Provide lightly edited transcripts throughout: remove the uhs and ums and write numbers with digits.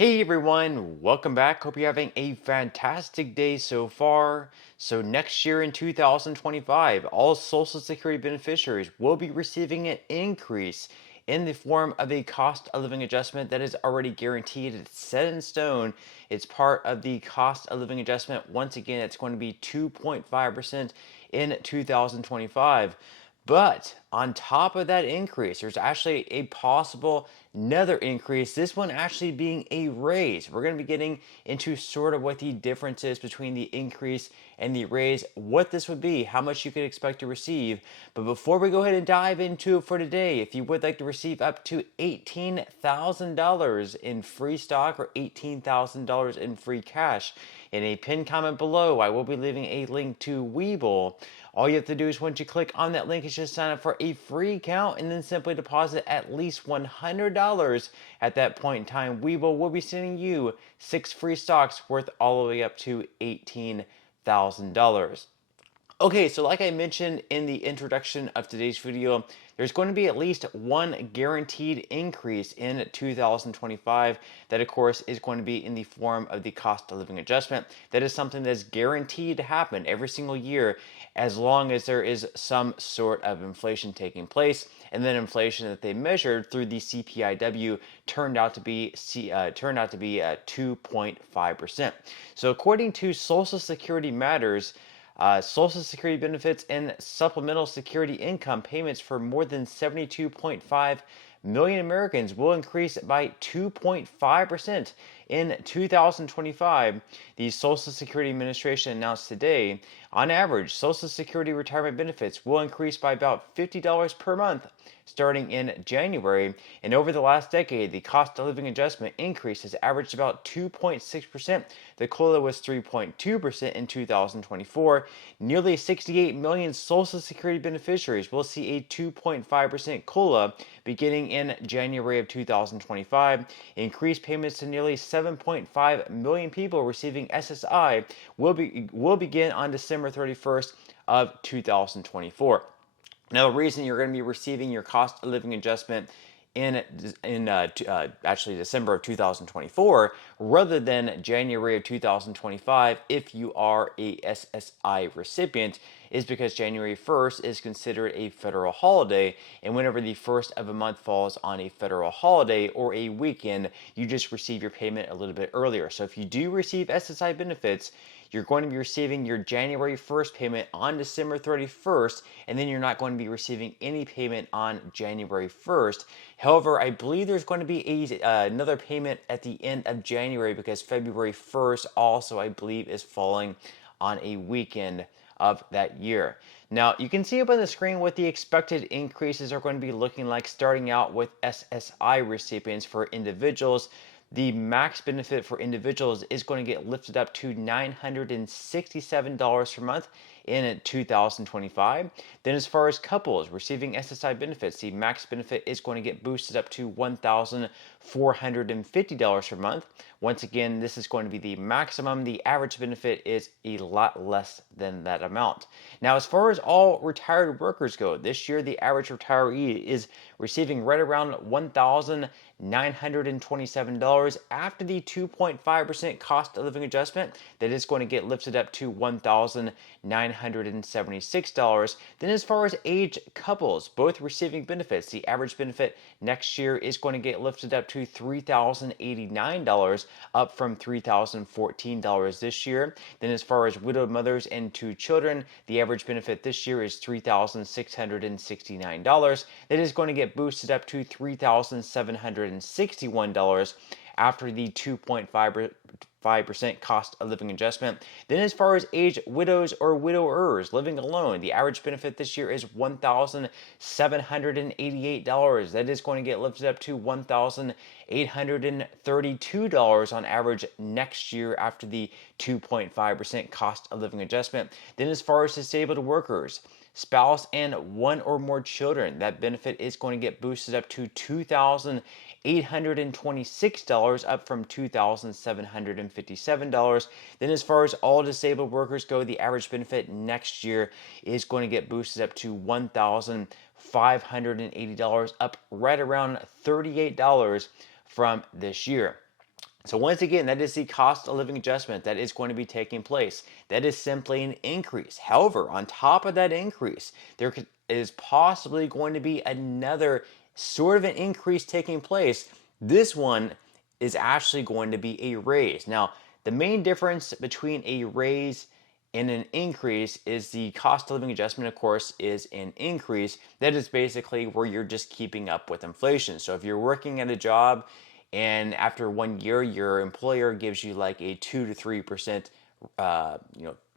Hey everyone, welcome back. Hope you're having a fantastic day so far. So, next year in 2025, all Social Security beneficiaries will be receiving an increase in the form of a cost of living adjustment that is already guaranteed. It's set in stone. It's part of the cost of living adjustment. Once again, it's going to be 2.5% in 2025. But on top of that increase, there's actually a possible another increase. This one actually being a raise. We're going to be getting into sort of what the difference is between the increase and the raise, what this would be, how much you could expect to receive. But before we go ahead and dive into it for today, if you would like to receive up to $18,000 in free stock or $18,000 in free cash, in a pinned comment below, I will be leaving a link to Webull. All you have to do is once you click on that link is just sign up for a free account and then simply deposit at least $100. At that point in time, Webull will be sending you 6 free stocks worth all the way up to $18,000. Okay, so like I mentioned in the introduction of today's video, there's going to be at least one guaranteed increase in 2025. That, of course, is going to be in the form of the cost of living adjustment. That is something that's guaranteed to happen every single year as long as there is some sort of inflation taking place. And then inflation that they measured through the CPIW turned out to be 2.5%. So according to Social Security Matters, Social Security benefits and supplemental security income payments for more than 72.5 million Americans will increase by 2.5% in 2025. The Social Security Administration announced today, on average, Social Security retirement benefits will increase by about $50 per month starting in January. And over the last decade, the cost of living adjustment increase has averaged about 2.6%. The COLA was 3.2% in 2024. Nearly 68 million Social Security beneficiaries will see a 2.5% COLA beginning in January of 2025. Increased payments to nearly 7.5 million people receiving SSI will begin on December 31st of 2024. Now, the reason you're going to be receiving your cost of living adjustment in actually December of 2024 rather than January of 2025 if you are a SSI recipient is because January 1st is considered a federal holiday, and whenever the first of a month falls on a federal holiday or a weekend, you just receive your payment a little bit earlier. So if you do receive SSI benefits, you're going to be receiving your January 1st payment on December 31st, and then you're not going to be receiving any payment on January 1st. However, I believe there's going to be another payment at the end of January because February 1st also, I believe, is falling on a weekend of that year. Now, you can see up on the screen what the expected increases are going to be looking like, starting out with SSI recipients for individuals. The max benefit for individuals is going to get lifted up to $967 per month in 2025. Then as far as couples receiving SSI benefits, the max benefit is going to get boosted up to $1,450 per month. Once again, this is going to be the maximum. The average benefit is a lot less than that amount. Now, as far as all retired workers go, this year the average retiree is receiving right around $1,927 after the 2.5% cost of living adjustment. That is going to get lifted up to $1,976. Then as far as age couples, both receiving benefits, the average benefit next year is going to get lifted up to $3,089, up from $3,014 this year. Then as far as widowed mothers and 2 children, the average benefit this year is $3,669. That is going to get boosted up to $3,761 after the 2.5% cost of living adjustment. Then as far as age widows or widowers living alone, the average benefit this year is $1,788. That is going to get lifted up to $1,832 on average next year after the 2.5% cost of living adjustment. Then as far as disabled workers, spouse and 1 or more children, that benefit is going to get boosted up to $2,826, up from $2,757. Then as far as all disabled workers go, the average benefit next year is going to get boosted up to $1,580, up right around $38 from this year. So once again, that is the cost of living adjustment that is going to be taking place. That is simply an increase. However, on top of that increase, is possibly going to be another sort of an increase taking place. This one is actually going to be a raise. Now, the main difference between a raise and an increase is the cost of living adjustment, of course, is an increase. That is basically where you're just keeping up with inflation. So if you're working at a job and after 1 year your employer gives you like a 2 to 3%,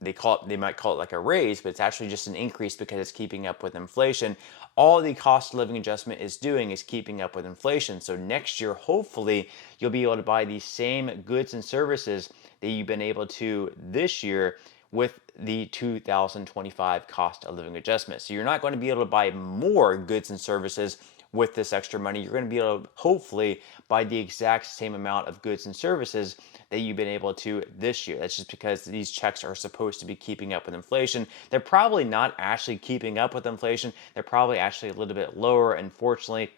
they might call it like a raise, but it's actually just an increase because it's keeping up with inflation. All the cost of living adjustment is doing is keeping up with inflation. So next year, hopefully, you'll be able to buy the same goods and services that you've been able to this year with the 2025 cost of living adjustment. So you're not going to be able to buy more goods and services with this extra money. You're going to be able to hopefully buy the exact same amount of goods and services that you've been able to this year. That's just because these checks are supposed to be keeping up with inflation. They're probably not actually keeping up with inflation. They're probably actually a little bit lower, unfortunately,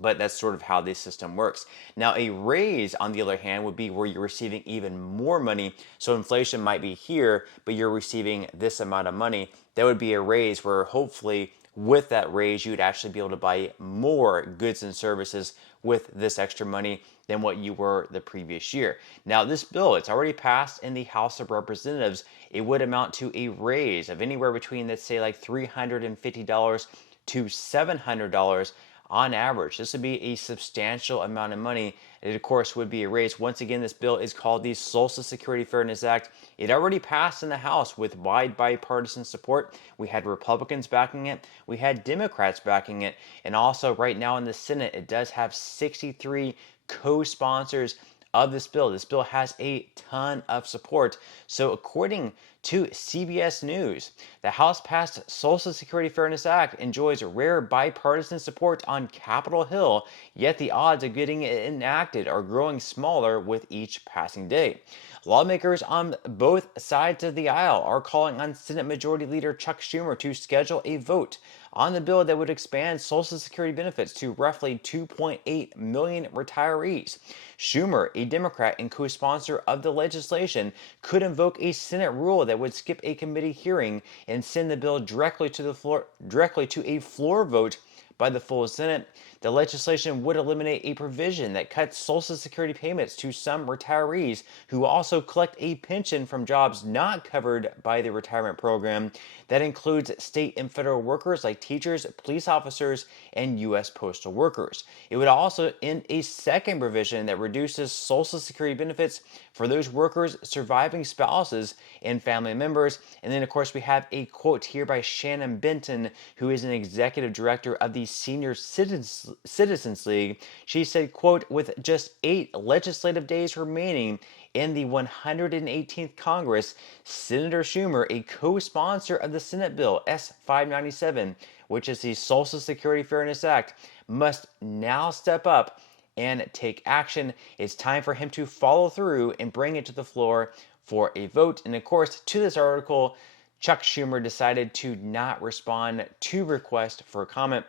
but that's sort of how this system works. Now, a raise, on the other hand, would be where you're receiving even more money. So inflation might be here, but you're receiving this amount of money. That would be a raise where hopefully with that raise, you would actually be able to buy more goods and services with this extra money than what you were the previous year. Now, this bill, it's already passed in the House of Representatives. It would amount to a raise of anywhere between, let's say, like $350 to $700 on average. This would be a substantial amount of money. It, of course, would be a raise. Once again, this bill is called the Social Security Fairness Act. It already passed in the House with wide bipartisan support. We had Republicans backing it, we had Democrats backing it, and also right now in the Senate, it does have 63 co-sponsors of this bill. This bill has a ton of support. So according to CBS News, the House-passed Social Security Fairness Act enjoys rare bipartisan support on Capitol Hill, yet the odds of getting it enacted are growing smaller with each passing day. Lawmakers on both sides of the aisle are calling on Senate Majority Leader Chuck Schumer to schedule a vote on the bill that would expand Social Security benefits to roughly 2.8 million retirees. Schumer, a Democrat and co-sponsor of the legislation, could invoke a Senate rule that would skip a committee hearing and send the bill directly to a floor vote by the full Senate. The legislation would eliminate a provision that cuts Social Security payments to some retirees who also collect a pension from jobs not covered by the retirement program. That includes state and federal workers like teachers, police officers, and U.S. postal workers. It would also end a second provision that reduces Social Security benefits for those workers' surviving spouses and family members. And then, of course, we have a quote here by Shannon Benton, who is an executive director of the Senior Citizens League. She said, quote, with just 8 legislative days remaining in the 118th Congress, Senator Schumer, a co-sponsor of the Senate bill S-597, which is the Social Security Fairness Act, must now step up and take action. It's time for him to follow through and bring it to the floor for a vote. And of course, to this article, Chuck Schumer decided to not respond to requests for comment.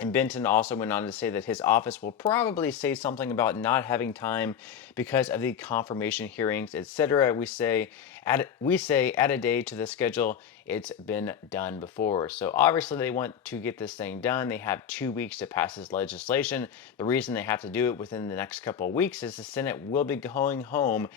And Benton also went on to say that his office will probably say something about not having time because of the confirmation hearings, etc. We say add a day to the schedule. It's been done before. So obviously they want to get this thing done. They have 2 weeks to pass this legislation. The reason they have to do it within the next couple of weeks is the Senate will be going home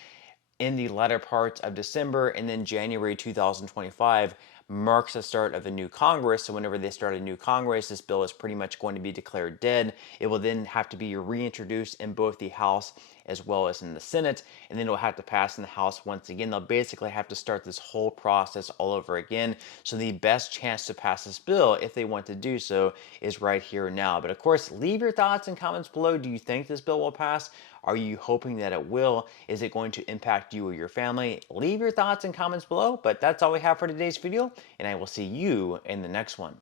in the latter parts of December, and then January 2025 marks the start of a new Congress. So whenever they start a new Congress, this bill is pretty much going to be declared dead. It will then have to be reintroduced in both the House as well as in the Senate, and then it will have to pass in the House once again. They'll basically have to start this whole process all over again. So the best chance to pass this bill, if they want to do so, is right here and now. But of course, leave your thoughts and comments below. Do you think this bill will pass? Are you hoping that it will? Is it going to impact you or your family? Leave your thoughts and comments below. But that's all we have for today's video, and I will see you in the next one.